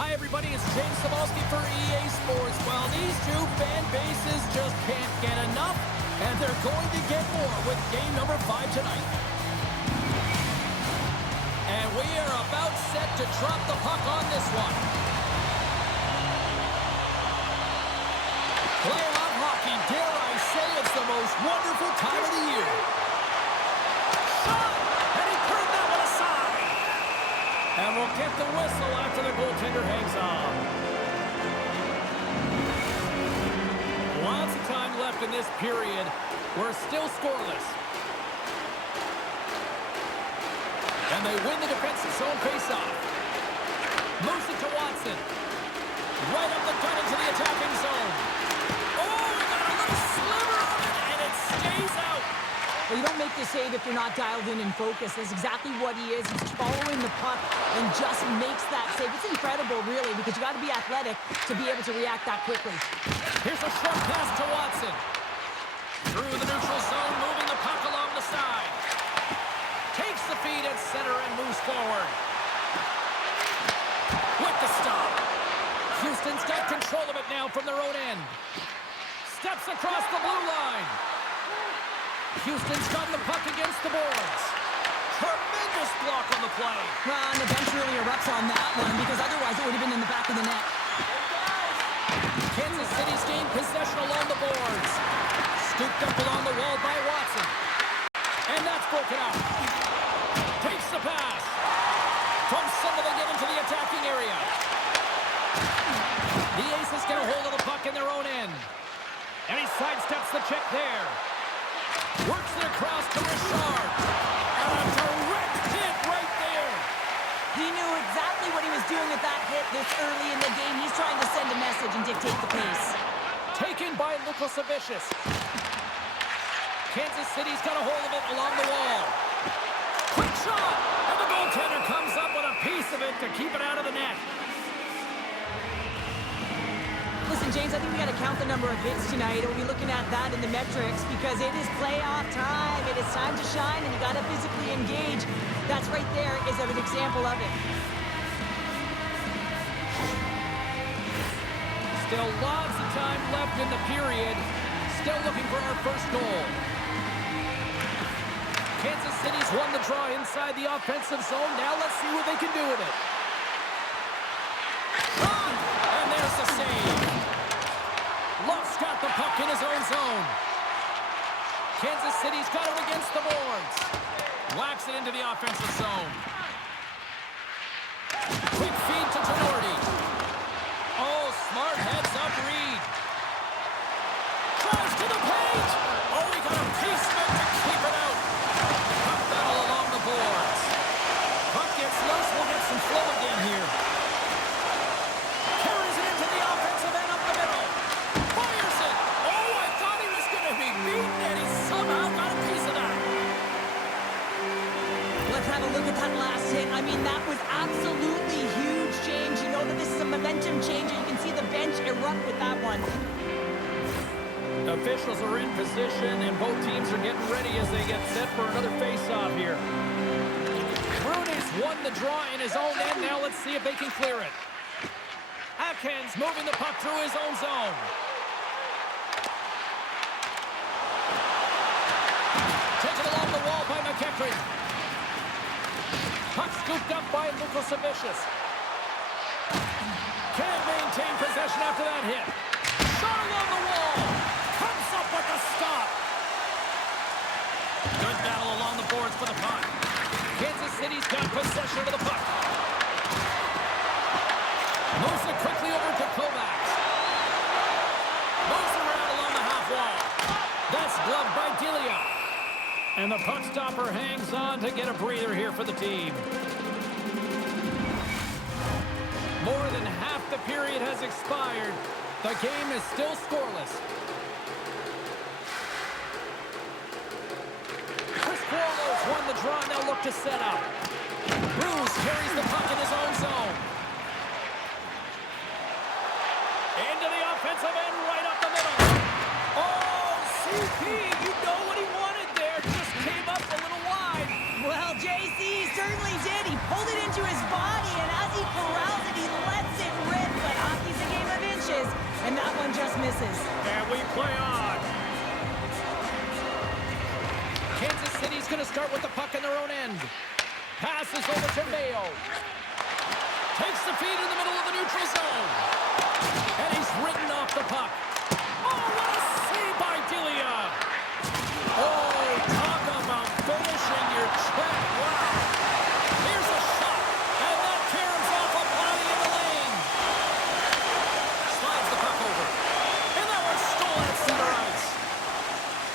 Hi, everybody. It's James Sabalski for EA Sports. Well, these two fan bases just can't get enough, and they're going to get more with game number 5 tonight. And we are about set to drop the puck on this one. Playoff hockey, dare I say, it's the most wonderful time of the year. Shot! And he turned that one aside. And we'll get the whistle after the goaltender hangs on. Lots of time left in this period. We're still scoreless. And they win the defensive zone face-off. Moves it to Watson. Right up the gut into the attacking zone. Oh, he got a little sliver of it, and it stays out. Well, you don't make the save if you're not dialed in and focused. That's exactly what he is. He's following the puck and just makes that save. It's incredible, really, because you got to be athletic to be able to react that quickly. Here's a short pass to Watson. Through the neutral zone, moving the puck along the side. Takes the feed at center and moves forward. With the stop. Houston's got control of it now from their own end. Steps across the blue line. Houston's got the puck against the boards. Tremendous block on the play. Well, and the bench really erupts on that one because otherwise it would have been in the back of the net. Kansas City's gained possession along the boards. Scooped up along the wall by Watson. And that's broken up. Takes the pass. From center they get into the attacking area. The Aces get a hold of the puck in their own end. And he sidesteps the check there. Works it across to Richard. And a direct hit right there. He knew exactly what he was doing with that hit this early in the game. He's trying to send a message and dictate the pace. Taken by Lukosevicius. Kansas City's got a hold of it along the wall. Quick shot! And the goaltender comes up with a piece of it to keep it out of the net. Listen, James, I think we got to count the number of hits tonight. We'll be looking at that in the metrics because it is playoff time. It is time to shine, and you got to physically engage. That's right there is an example of it. Still lots of time left in the period. Still looking for our first goal. Kansas City's won the draw inside the offensive zone. Now let's see what they can do with it. And there's the save. Love's got the puck in his own zone. Kansas City's got it against the boards. Whacks it into the offensive zone. Quick feed to Tinordi. Oh, smart heads-up read. Tries to the paint. Oh, he got a piece of it to keep it out. Puck battle along the boards. Puck gets loose. We'll get some flow again here. Carries it into the offensive end up the middle. Fires it. Oh, I thought he was going to be beaten, and he somehow got a piece of that. Let's have a look at that last hit. I mean, that was absolutely huge change. You know that this is a momentum changer. You can see the bench erupt with that one. Officials are in position, and both teams are getting ready as they get set for another face-off here. Brodie's won the draw in his own end. Now let's see if they can clear it. Atkins moving the puck through his own zone. Taken along the wall by Macheachern. Puck scooped up by Lukosevicius. Can't maintain possession after that hit. Shot along the wall. Comes up with the stop. Good battle along the boards for the puck. Kansas City's got possession of the puck. Moves it quickly over to Kovacs. Moves around along the half wall. That's gloved by Delia. And the puck stopper hangs on to get a breather here for the team. More than half the period has expired. The game is still scoreless. Roos won the draw, now look to set up. Roos carries the puck in his own zone. Into the offensive end, right up the middle. Oh, CP, you know what he wanted there. Just came up a little wide. Well, JC certainly did. He pulled it into his body, and as he corrals it, he lets it passes. And we play on. Kansas City's going to start with the puck in their own end. Passes over to Mayo. Takes the feed in the middle of the neutral zone. And he's ridden off the puck. Oh, what a save by Delia. Oh, talk about finishing your check. Wow. Here's a shot. And that caroms off a body in the lane. Slides the puck over. And that one's stolen at center ice.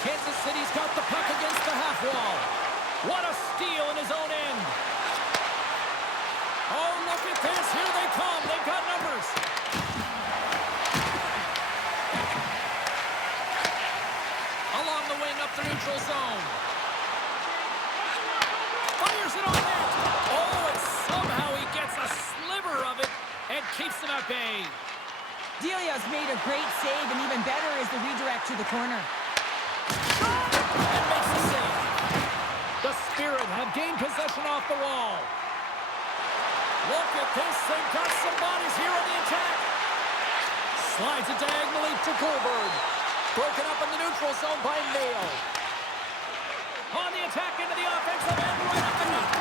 Kansas City's got the puck against the half wall. What a steal in his own end. Oh, look at this. Here they come. They've got numbers. Along the wing up the neutral zone. Fires it on net. Oh, and somehow he gets a sliver of it and keeps them at bay. Delia's made a great save, and even better is the redirect to the corner. And makes the save. The Spirit have gained possession off the wall. Look at this. They've got some bodies here on the attack. Slides it diagonally to Goulbourne. Broken up in the neutral zone by Mayo. On the attack into the offensive end, right up the net.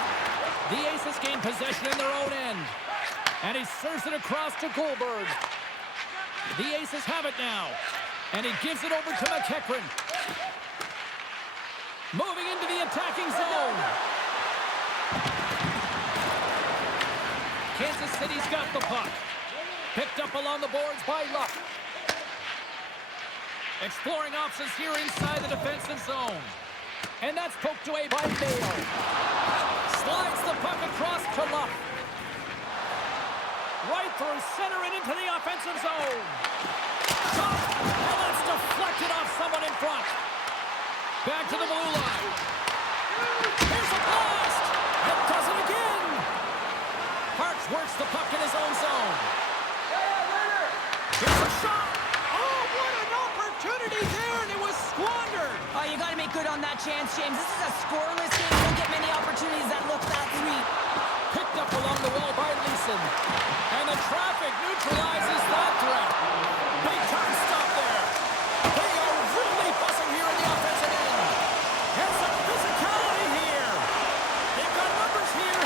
The Aces gain possession in their own end. And he serves it across to Goulbourne. The Aces have it now. And he gives it over to Macheachern. Moving into the attacking zone. Kansas City's got the puck. Picked up along the boards by Luck. Exploring options here inside the defensive zone. And that's poked away by Mayo. Slides the puck across to Luck. Right through center and into the offensive zone. Shot! And that's deflected off someone in front. Back to the blue line. Here's a blast! And does it again! Parks works the puck in his own zone. Here's a shot! Oh, what an opportunity there, and it was squandered! Oh, you got to make good on that chance, James. This is a scoreless game. You don't get many opportunities that look that sweet. Picked up along the wall by Leeson. And the traffic neutralizes that threat. Big time stop there. They are really buzzing here in the offensive end. And some physicality here. They've got numbers here.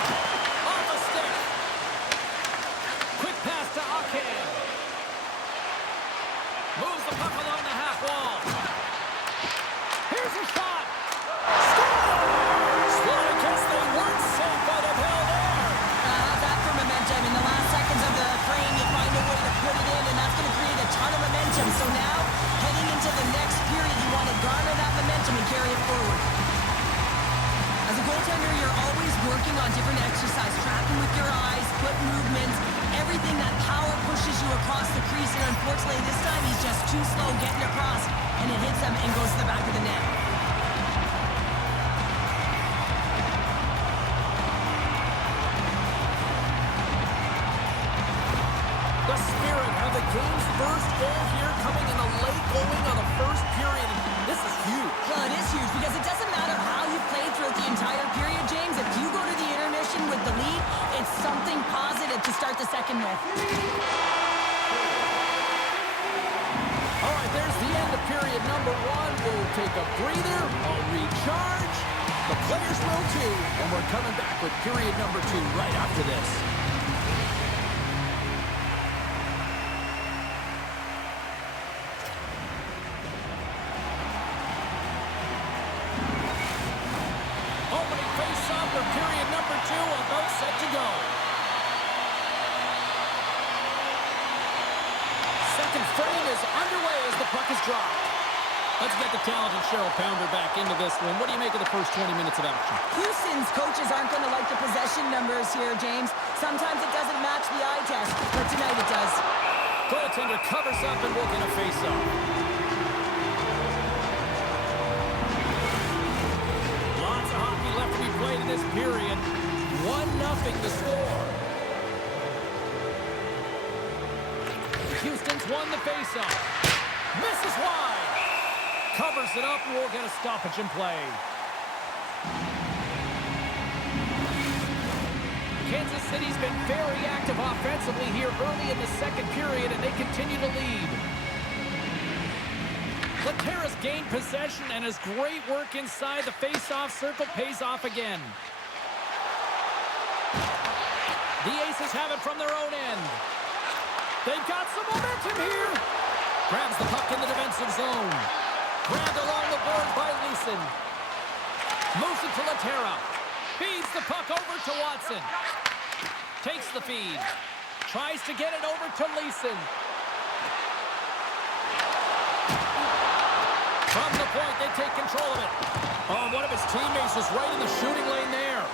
Off a stick. Quick pass to Atkinson. Moves the puck along the half wall. Here's a shot. Well, I guess they weren't safe by the bell there. How's that for momentum? In the last seconds of the frame, you find a way to put it in, and that's going to create a ton of momentum. So now, heading into the next period, you want to garner that momentum and carry it forward. As a goaltender, you're always working on different exercise, tracking with your eyes, foot movements, everything that power pushes you across the crease. And unfortunately, this time he's just too slow getting across, and it hits him and goes to the back of the net. The Spirit have the game's first goal here, coming in the late going of the first period. This is huge. Well, it is huge because it doesn't matter how you played throughout the entire period, James. If you go to the intermission with the lead, it's something positive to start the second with. All right, there's the end of period number one. We'll take a breather, I'll recharge. The players will too, and we're coming back with period number two right after this. Opening face-off for period number two, about set to go. Second frame is underway as the puck is dropped. Let's get the talented Cheryl Pounder back into this one. What do you make of the first 20 minutes of action? Houston's coaches aren't going to like the possession numbers here, James. Sometimes it doesn't match the eye test, but tonight it does. Goaltender covers up and we'll get a face-off. Lots of hockey left to be played in this period. 1-0 the score. Houston's won the face-off. Misses wide. Covers it up and we'll get a stoppage in play. Kansas City's been very active offensively here early in the second period, and they continue to lead. Laterra's gained possession, and his great work inside the face-off circle pays off again. The Aces have it from their own end. They've got some momentum here. Grabs the puck in the defensive zone. Grabbed along the board by Leeson. Moves it to Laterra. Feeds the puck over to Watson. Takes the feed. Tries to get it over to Leeson. From the point, they take control of it. Oh, one of his teammates is right in the shooting lane there.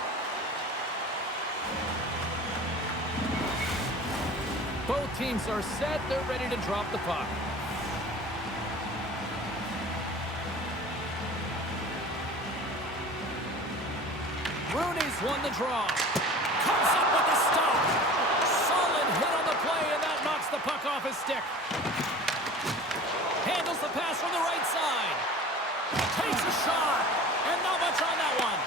Both teams are set. They're ready to drop the puck. Rooney's won the draw. Comes up with a stop. Solid hit on the play, and that knocks the puck off his stick. Handles the pass from the right side. Takes a shot, and not much on that one.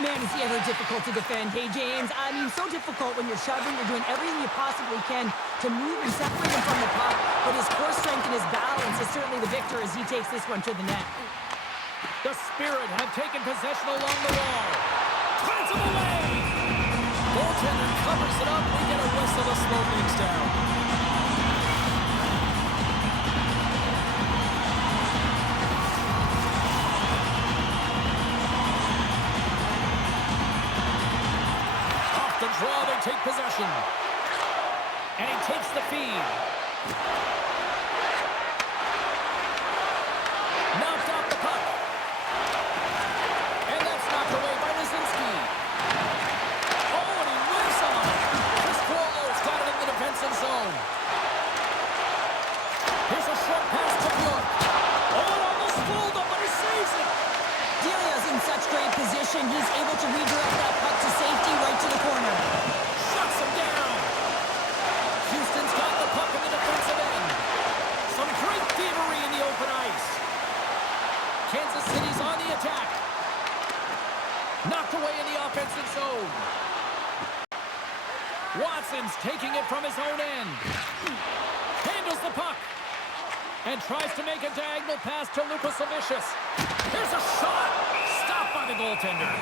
Man, is he ever difficult to defend. Hey, James, I mean, so difficult when you're shoving, you're doing everything you possibly can to move and separate him from the puck. But his core strength and his balance is certainly the victor as he takes this one to the net. The Spirit have taken possession along the wall. Turns him away. Goaltender covers it up. We get a whistle to slow things down. Off the draw, they take possession. And he takes the feed. Knocked off the puck. And that's knocked away by Laczynski. Oh, and he whiffs on it. Chris Kloos got it in the defensive zone. Here's a short pass to Muller. Oh, it almost fooled him, but he saves it. Delia's in such great position. He's able to redirect that puck to safety right to the corner. Shuts him down. Houston's got the puck in the defensive end. Some great thievery in the open ice. Kansas City's on the attack. Knocked away in the offensive zone. Watson's taking it from his own end. Handles the puck. And tries to make a diagonal pass to Lukosevicius. Here's a shot. Stopped by the goaltender.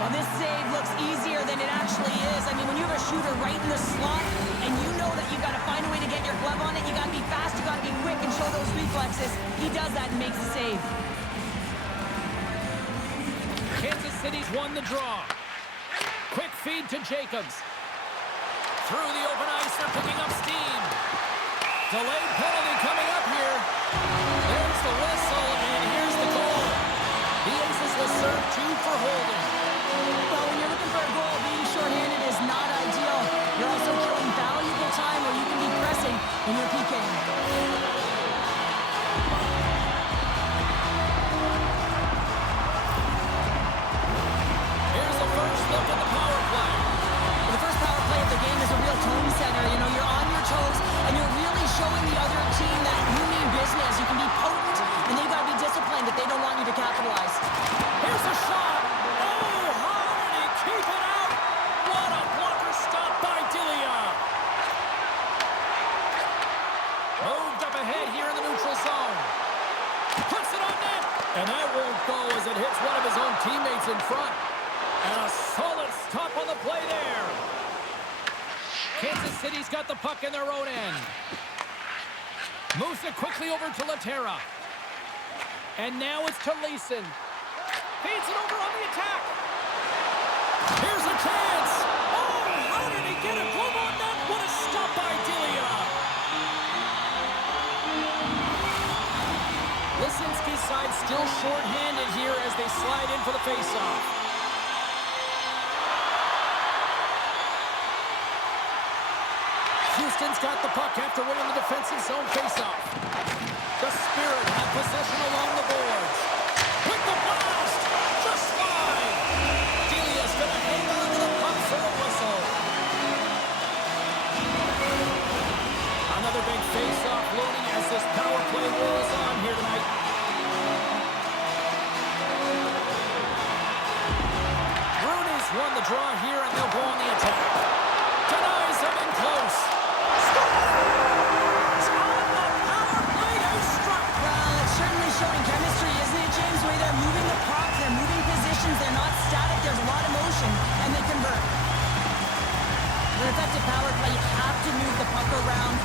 Well, this save looks easier than it actually is. I mean, when you have a shooter right in the slot, and you know that you've got to find a way to get your glove on it, you got to be fast, you got to be quick and show those reflexes. He does that and makes the save. Kansas City's won the draw. Quick feed to Jacobs. Through the open ice, they're picking up steam. Delayed penalty coming up here. There's the whistle, and here's the goal. The Aces will serve 2 for holding. Well, when you're looking for a goal, being shorthanded is not ideal. You're also killing valuable time where you can be pressing when you're PKing. Here's the first look at the power play. Well, the first power play of the game is a real tone setter. You know, you're on your toes, and you're really showing the other team that you mean business. You can be potent, and they've got to be disciplined if they don't want you to capitalize. Here's a shot. Oh, how did he keep it out? What a blocker stop by Delia. Moved up ahead here in the neutral zone. Puts it on net. And that won't go as it hits one of his own teammates in front. And a solid stop on the play there. Kansas City's got the puck in their own end. Moves it quickly over to Laterra. And now it's to Leeson. Feeds it over on the attack. Here's a chance. Oh, how did he get a glove on that? What a stop by Delia. Laczynski's side still short-handed here as they slide in for the face-off. Houston's got the puck after winning the defensive zone face-off. The Spirit have possession along the boards. With the blast! Just fine! Delia's going to hang on to the puck for the whistle. Another big face-off loading as this power play rolls on here tonight. Rooney's won the draw here, and they'll go on the attack. Denies him in close.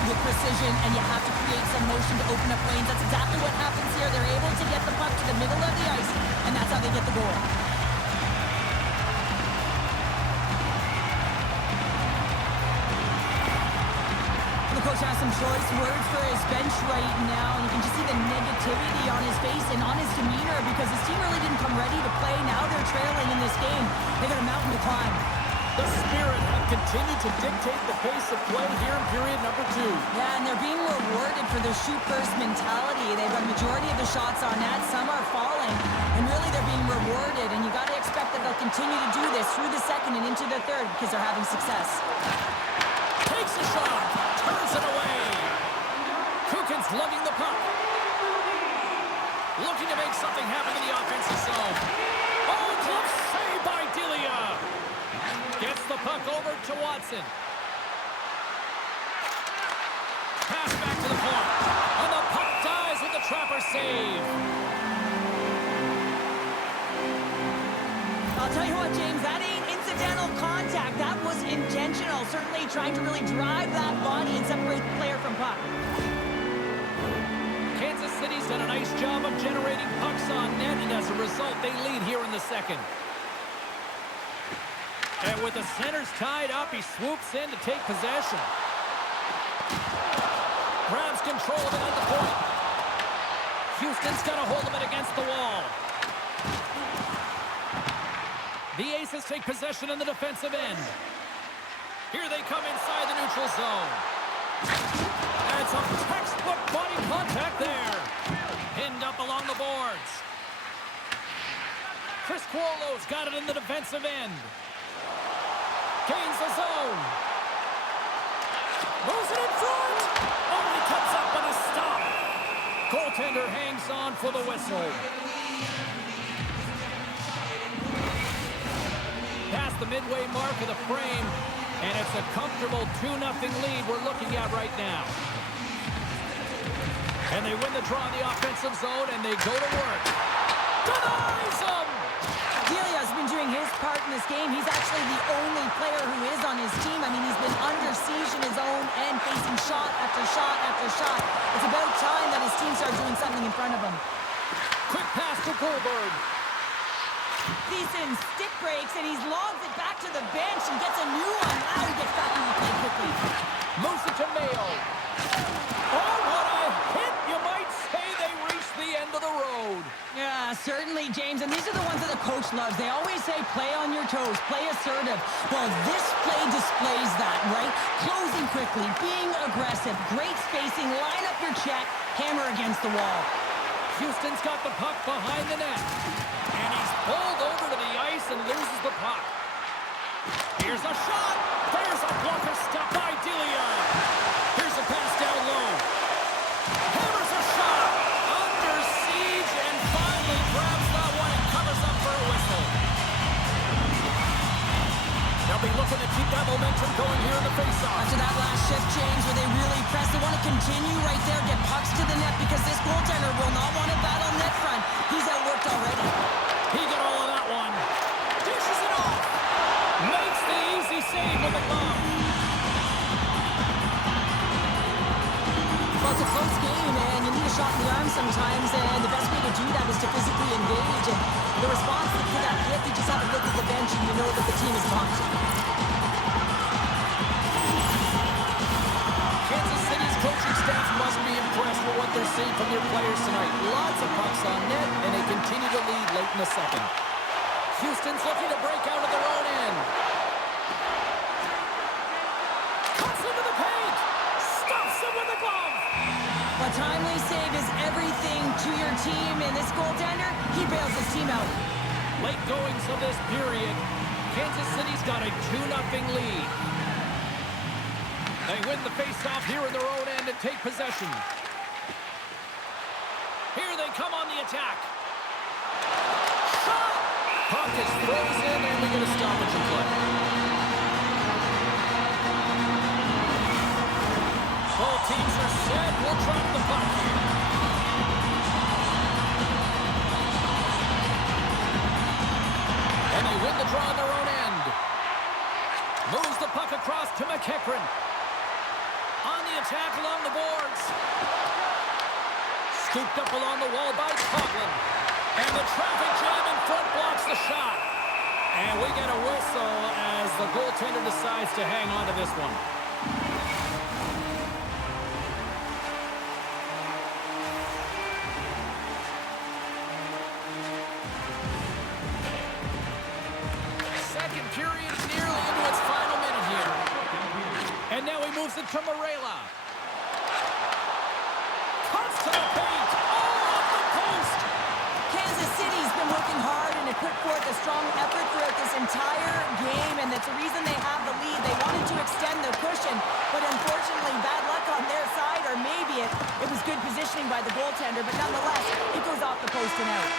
with precision, and you have to create some motion to open up lanes. That's exactly what happens here. They're able to get the puck to the middle of the ice, and that's how they get the goal. The coach has some choice words for his bench right now, and you can just see the negativity on his face and on his demeanor because his team really didn't come ready to play. Now they're trailing in this game. They got a mountain to climb. The Spirit have continued to dictate the pace of play here in period number 2. Yeah, and they're being rewarded for their shoot-first mentality. They've got a majority of the shots on net. Some are falling, and really they're being rewarded, and you got to expect that they'll continue to do this through the second and into the third because they're having success. Takes a shot, turns it away. Kukin's lugging the puck. Looking to make something happen in the offensive zone. Oh, close save by Delia. Gets the puck over to Watson. Pass back to the point. And the puck dies with the Trapper save. I'll tell you what, James, that ain't incidental contact. That was intentional. Certainly trying to really drive that body and separate the player from puck. Kansas City's done a nice job of generating pucks on net, and as a result, they lead here in the second. And with the centers tied up, he swoops in to take possession. Grabs control of it at the point. Houston's got a hold of it against the wall. The Aces take possession in the defensive end. Here they come inside the neutral zone. And some textbook body contact there. Pinned up along the boards. Chris Cuolo's got it in the defensive end. Gains the zone. Moves it in front. Only comes up with a stop. Goaltender hangs on for the whistle. Past the midway mark of the frame, and it's a comfortable 2-0 lead we're looking at right now. And they win the draw in the offensive zone, and they go to work. Denies them! Delia's been doing his part in this game. He's actually the only player who is on his team. I mean, he's been under siege in his own end, facing shot after shot after shot. It's about time that his team starts doing something in front of him. Quick pass to Goulbourne. Theisen stick breaks, and he's logged it back to the bench and gets a new one. Now he gets back in the play quickly. Moves it to Mayo. Oh, what a hit! You might say they reached the end of the road. Yeah, certainly, James. And these are the ones that the coach loves. They always say, play on your toes, play assertive. Well, this play displays that, right? Closing quickly, being aggressive, great spacing, line up your check, hammer against the wall. Houston's got the puck behind the net. And he's pulled over to the ice and loses the puck. Here's a shot. There's a blocker stop by Delia. Here's a pass down low. Hammers a shot. Under siege and finally grabs that one and covers up for a whistle. They'll be looking to keep that momentum going here in the faceoff. After that last shift change where they really press, they want to continue right there, get pucks to the net because this goaltender will not want to battle net front. He's outworked already. He got all of that one. Dishes it off. Makes the easy save with the glove. Well, it's a close game, and you need a shot in the arm sometimes, and the best way to do that is to physically engage. And the response to that hit, you just have to look at the bench and you know that the team is pumped. Kansas City's coaching staff must be impressed with what they're seeing from their players tonight. Lots of pucks on net, and they continue to lead late in the second. Houston's looking to break out of their own end. Cuts into the paint. Stuffs it with a glove. A timely save is everything to your team, and this goaltender, he bails his team out. Late goings of this period, Kansas City's got a 2-0 lead. They win the faceoff here in their own end and take possession. Here they come on the attack. Shot! Puck is frozen, and we get a stoppage in play. Both teams are set. We'll drop the puck here. And they win the draw on their own end. Moves the puck across to Macheachern. On the attack along the boards. Scooped up along the wall by Coghlan. And the traffic jam in front blocks the shot. And we get a whistle as the goaltender decides to hang on to this one. Second period nearly into its final minute here. And now he moves it to Meireles. Cuts to the paint. Oh, off the post. Kansas City's been working hard and it put forth a strong effort throughout this entire game, and that's the reason they have the lead. They wanted to extend their cushion, but unfortunately, bad luck on their side, or maybe it was good positioning by the goaltender, but nonetheless, it goes off the post and out.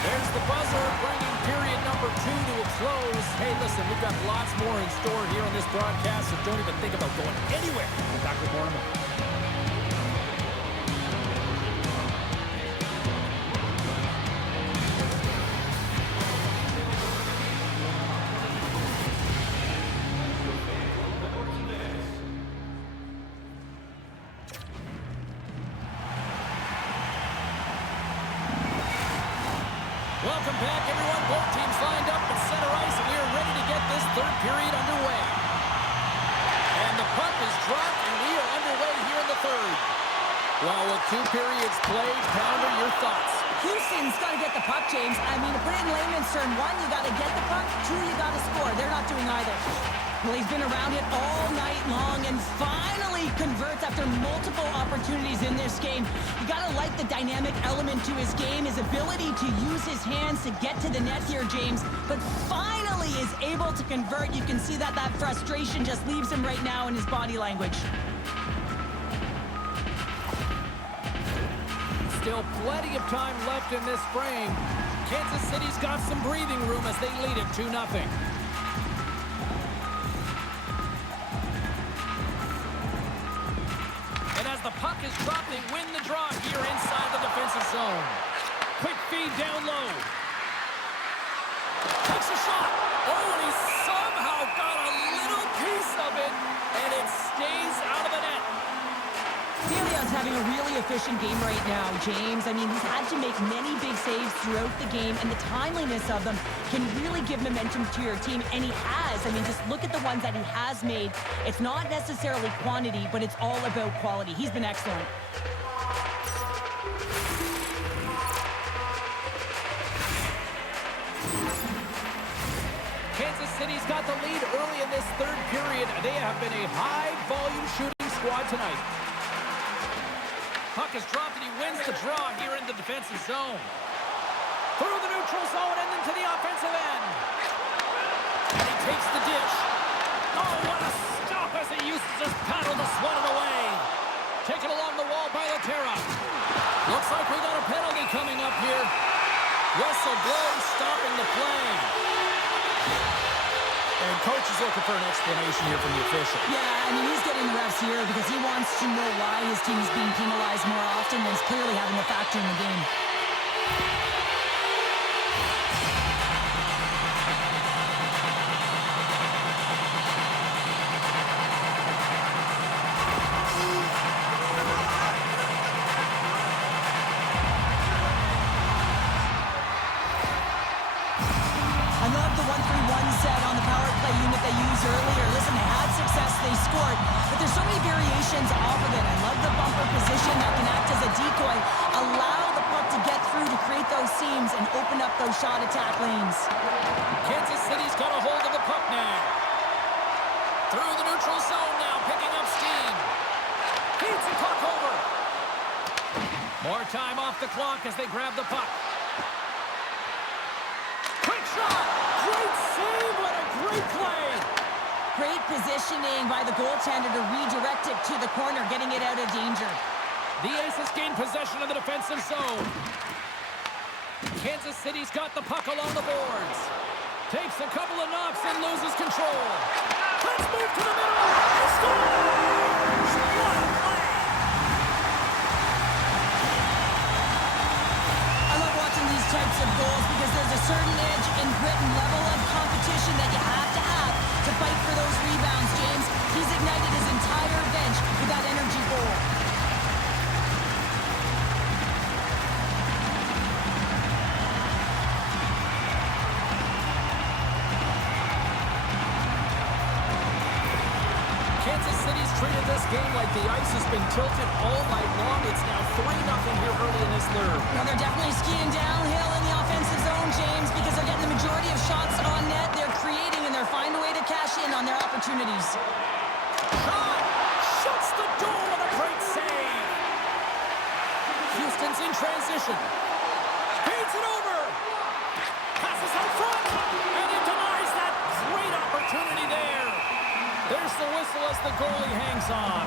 There's the buzzer, bringing period number 2 to a close. Hey, listen, we've got lots more in store here on this broadcast, so don't even think about going anywhere. We're back with more in a moment. Welcome back, everyone. Both teams lined up at center ice, and we are ready to get this third period underway. And the puck is dropped, and we are underway here in the third. Well, with 2 periods played, Pounder, your thoughts? Houston's got to get the puck, James. I mean, to put it in layman's term, 1, you got to get the puck, 2, you got to score. They're not doing either. Well, he's been around it all night long and finally converts after multiple opportunities in this game. You got to like the dynamic element to his game, his ability to use his hands to get to the net here, James, but finally is able to convert. You can see that frustration just leaves him right now in his body language. Still plenty of time left in this frame. Kansas City's got some breathing room as they lead it 2-0. And as the puck is dropped, they win the draw here inside the defensive zone. Quick feed down low. Takes a shot. Oh, and he somehow got a little piece of it, and it stays out of the net. Delia's having a really efficient game right now, James. I mean, he's had to make many big saves throughout the game, and the timeliness of them can really give momentum to your team, and he has. I mean, just look at the ones that he has made. It's not necessarily quantity, but it's all about quality. He's been excellent. Kansas City's got the lead early in this third period. They have been a high-volume shooting squad tonight. Puck is dropped and he wins the draw here in the defensive zone. Through the neutral zone and into the offensive end. And he takes the dish. Oh, what a stop as he uses his paddle to sweat it away. Taken along the wall by Laterra. Looks like we got a penalty coming up here. Whistle blows, stopping the play. And coach is looking for an explanation here from the official. Yeah, I mean, he's getting the refs here because he wants to know why his team is being penalized more often, and it's clearly having a factor in the game. I love the 1-3-1 set on the power play unit they used earlier. Listen, they had success, they scored, but there's so many variations off of it. I love the bumper position that can act as a decoy, allow the puck to get through to create those seams and open up those shot attack lanes. Kansas City's got a hold of the puck now. Through the neutral zone now, picking up steam. Feeds the puck over. More time off the clock as they grab the puck. Quick shot! Great save! What a great play! Great positioning by the goaltender to redirect it to the corner, getting it out of danger. The Aces gain possession of the defensive zone. Kansas City's got the puck along the boards. Takes a couple of knocks and loses control. Let's move to the middle. He scores! What a play! I love watching these types of goals because there's a certain edge and grit and level of competition that you have to fight for those rebounds, James. He's ignited Kansas City's treated this game like the ice has been tilted all night long. It's now 3-0 here early in this third. Well, they're definitely skiing downhill in the offensive zone, James, because they're getting the majority of shots on net. They're creating, and they're finding a way to cash in on their opportunities. Shot! Shuts the door with a great save! Houston's in transition. Feeds it over! Passes out front! And it denies that great opportunity there! There's the whistle as the goalie hangs on.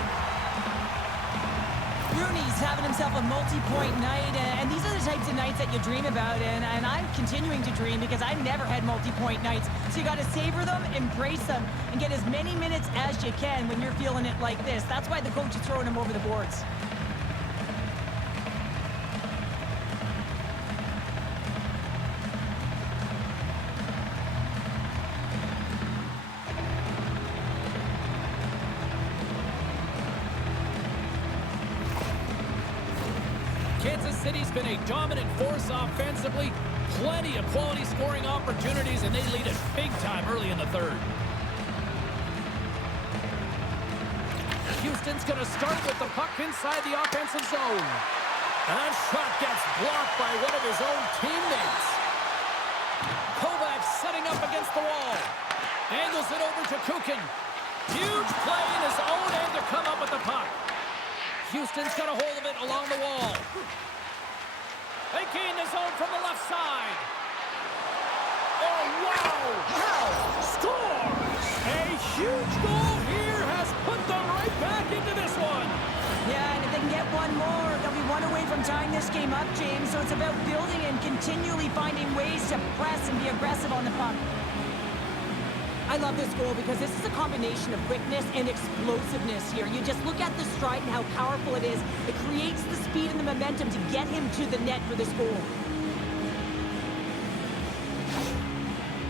Rooney's having himself a multi-point night, and these are the types of nights that you dream about, and I'm continuing to dream because I've never had multi-point nights. So you got to savor them, embrace them, and get as many minutes as you can when you're feeling it like this. That's why the coach is throwing them over the boards. Kansas City's been a dominant force offensively. Plenty of quality scoring opportunities, and they lead it big time early in the third. Houston's going to start with the puck inside the offensive zone. And that shot gets blocked by one of his own teammates. Kovac setting up against the wall. Angles it over to Kukin. Huge play in his own end to come up with the puck. Houston's got a hold of it along the wall. They gain the zone from the left side. Oh, wow! Wow! Scores! A huge goal here has put them right back into this one. Yeah, and if they can get one more, they'll be one away from tying this game up, James. So it's about building and continually finding ways to press and be aggressive on the puck. I love this goal because this is a combination of quickness and explosiveness here. You just look at the stride and how powerful it is. It creates the speed and the momentum to get him to the net for this goal.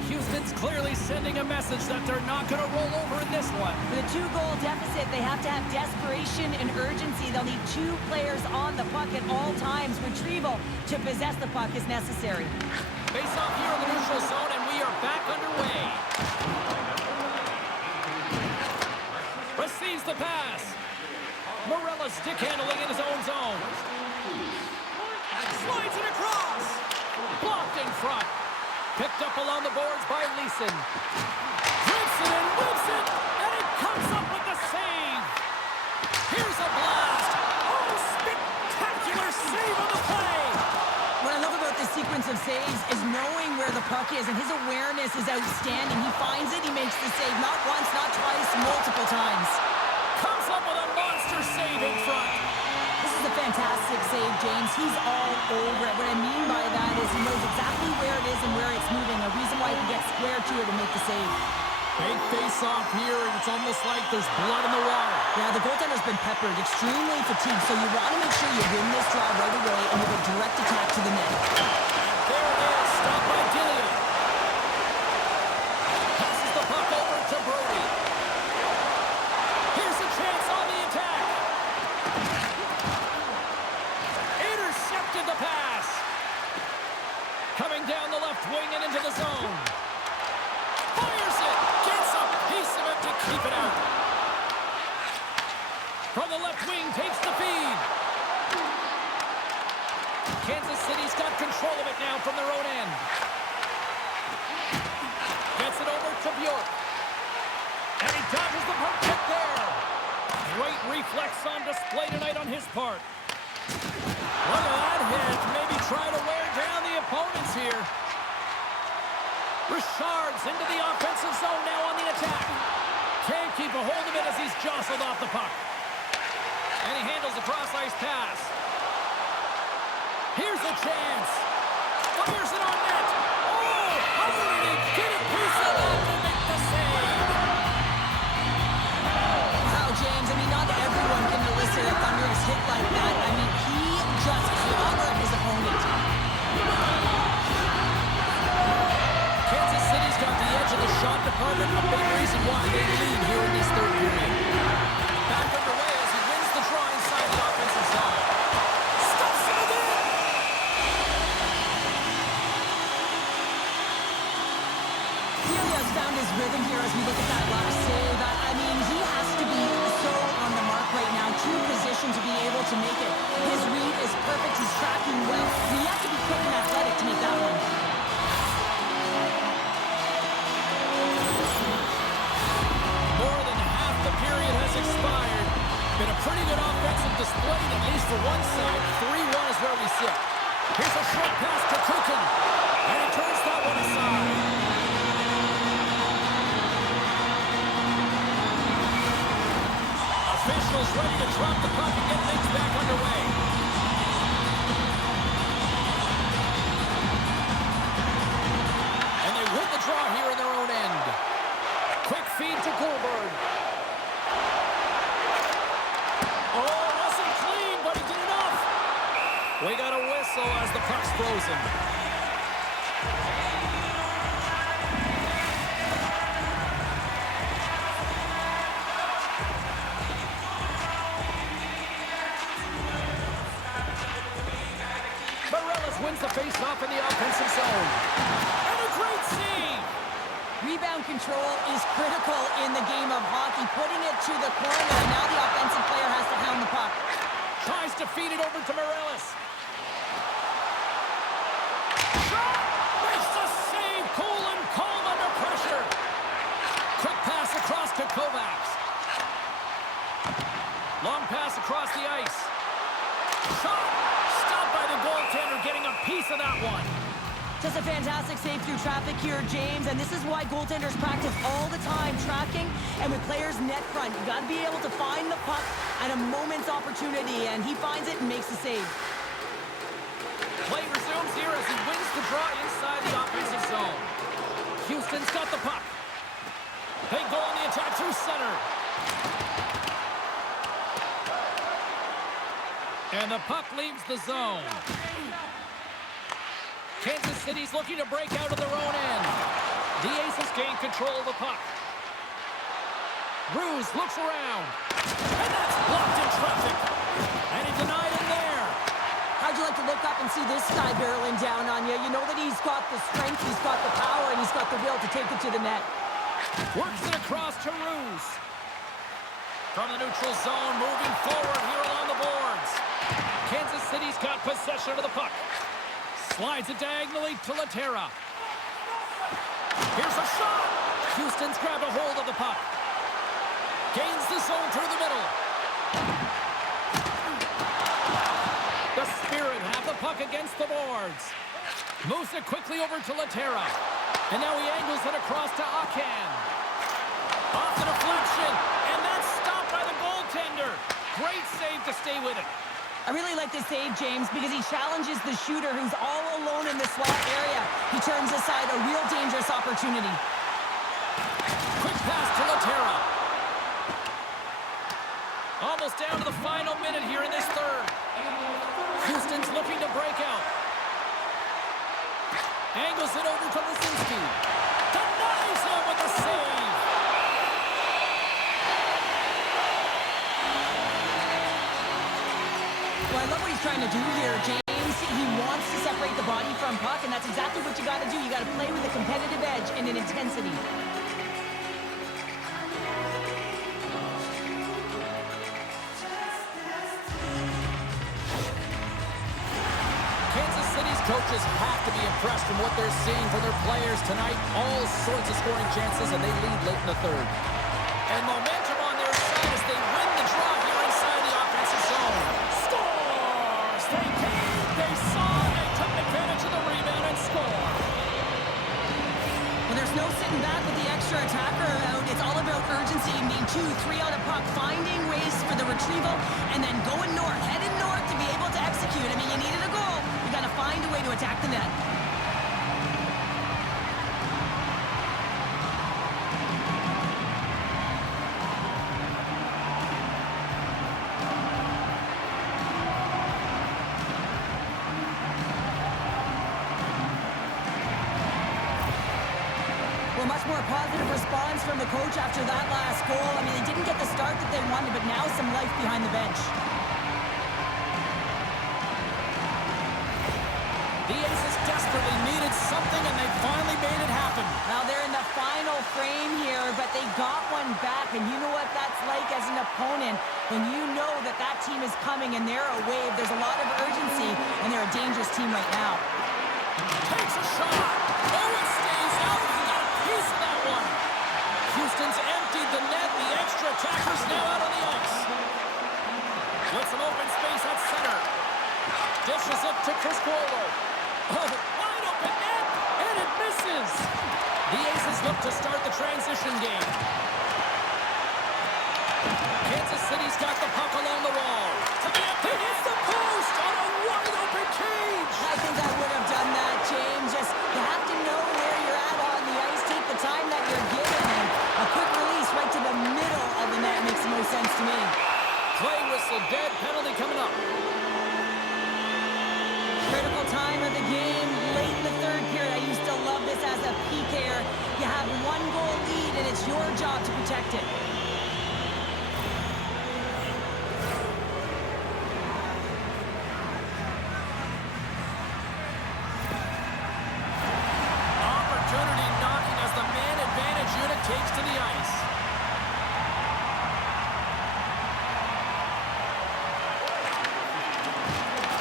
Houston's clearly sending a message that they're not going to roll over in this one. With a 2-goal deficit, they have to have desperation and urgency. They'll need 2 players on the puck at all times. Retrieval to possess the puck is necessary. Face off here in the neutral zone, and we are back underway. Receives the pass. Meireles stick handling in his own zone. Slides it across. Blocked in front. Picked up along the boards by Leeson. Rips it and whips it, and it comes up with the save. Here's a blast. Oh, spectacular save on the play. What I love about this sequence of saves is knowing where the puck is, and his awareness is outstanding. He finds it, he makes the save not once, not twice, multiple times. Comes up with a monster save in front. This is a fantastic save, James. He's all over it. What I mean by that is he knows exactly where it is and where it's moving, a reason why he can get square to it and make the save. Big face-off here, and it's almost like there's blood in the water. Yeah, the goaltender's been peppered, extremely fatigued, so you want to make sure you win this draw right away and with a direct attack to the net. There it is, stopped by Dillion. Passes the puck over to Brodie. Here's a chance on the attack. Intercepted the pass. Coming down the left wing and into the zone. Fires it. Gets a piece of it to keep it out. From the left wing, takes the feed. Kansas City's got control of it now from their own end. Gets it over to Bjork. And he dodges the puck kick there. Great reflex on display tonight on his part. Look at that hit. Maybe try to wear down the opponents here. Richard's into the offensive zone now on the attack. Can't keep a hold of it as he's jostled off the puck. And he handles the cross-ice pass. Here's a chance. Fires it on net. Oh, how did he get a piece of that to make the save? Wow, James, I mean, not everyone can elicit a thunderous hit like that. I mean, he just clobbered his opponent. Kansas City's got the edge of the shot department, a big reason why they lead here in this third period. Back underway as he wins the draw inside the offensive zone. Stuffs it in! Been a pretty good offensive display, at least for one side. 3-1 is where we sit. Here's a short pass to Coghlan, and he turns that one aside. Officials ready to drop the puck and get things back underway. And they win the draw here in their own end. Quick feed to Goulbourne. Oh, it wasn't clean, but he did enough. We got a whistle as the puck's frozen. Meireles wins the face-off in the offensive zone. And a great save! Rebound control is critical in the game of hockey. Putting it to the corner, and now the offensive player has to hound the puck. Tries to feed it over to Meireles. Shot! Makes the save! Colin calm under pressure. Quick pass across to Kovacs. Long pass across the ice. Shot! Stopped by the goaltender, getting a piece of that one. Just a fantastic save through traffic here, James, and this is why goaltenders practice all the time, tracking and with players net front. You got to be able to find the puck at a moment's opportunity, and he finds it and makes the save. Play resumes here as he wins the draw inside the offensive zone. Houston's got the puck. They go on the attack through center. And the puck leaves the zone. Kansas City's looking to break out of their own end. The Aces gain control of the puck. Roos looks around. And that's blocked in traffic. And he denied him there. How'd you like to look up and see this guy barreling down on you? You know that he's got the strength, he's got the power, and he's got the will to take it to the net. Works it across to Roos. From the neutral zone, moving forward here along the boards. Kansas City's got possession of the puck. Slides it diagonally to Laterra. Here's a shot. Houston's grabbed a hold of the puck. Gains the zone through the middle. The Spirit have the puck against the boards. Moves it quickly over to Laterra. And now he angles it across to Atkinson. Off the deflection. And that's stopped by the goaltender. Great save to stay with it. I really like this save, James, because he challenges the shooter who's all alone in the slot area. He turns aside a real dangerous opportunity. Quick pass to Laterra. Almost down to the final minute here in this third. Houston's looking to break out. Angles it over to Laczynski. Denies him with the save. Well, I love what he's trying to do here, James. He wants to separate the body from puck, and that's exactly what you got to do. You got to play with a competitive edge and an intensity. Kansas City's coaches have to be impressed from what they're seeing from their players tonight. All sorts of scoring chances, and they lead late in the third. And momentum on their side as they win the draw here inside the offensive zone. Scores! They came, they saw, they took advantage of the rebound and score. Well, there's no sitting back with the extra attacker out. It's all about urgency, being 2-3 on a puck, finding ways for the retrieval, and then going north, heading north to be able to execute. I mean, you needed a goal. You got to find a way to attack the net. Well, much more positive response from the coach after that last goal. I mean, they didn't get the start that they wanted, but now some life behind the bench. The Aces desperately needed something, and they finally made it happen. Now they're in the final frame here, but they got one back, and you know what that's like as an opponent. When you know that that team is coming and they're a wave, there's a lot of urgency, and they're a dangerous team right now. Takes a shot. Oh, it stays out. He got a piece of that one. Houston's emptied the net. The extra attacker's now out on the ice. With some open space at center. Dishes it to Criscuolo. Oh, wide open net, and it misses. The Aces look to start the transition game. Kansas City's got the puck along the wall. He hits the post on a wide open cage. I think I would have done that, James. Just, you have to know where you're at on the ice. Take the time that you're given, and a quick release right to the middle of the net makes the most sense to me. Play whistle, dead penalty coming up. Critical time of the game, late in the third period. I used to love this as a PKer. You have one goal lead, and it's your job to protect it. Opportunity knocking as the man advantage unit takes to the ice.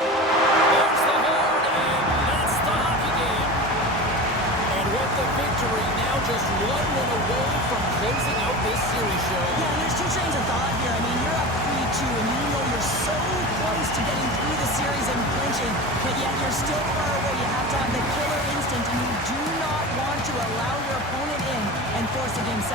There's the hold, and that's the hockey game. And with the victory, now just one win away from closing out this series show. Yeah, and there's two trains of thought here. I mean, you're up 3-2, and you know you're so close to getting through the series and clinching, but yet you're still far away. You have to have the killer instinct, and you do not want to allow your opponent in and force a Game 7.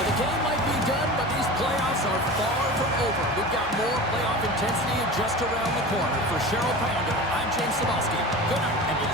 Well, the game might be done, but these playoffs are far from over. We've got more playoff intensity just around the corner. For Cheryl Pounder, I'm James Cebulski. Good night, and we'll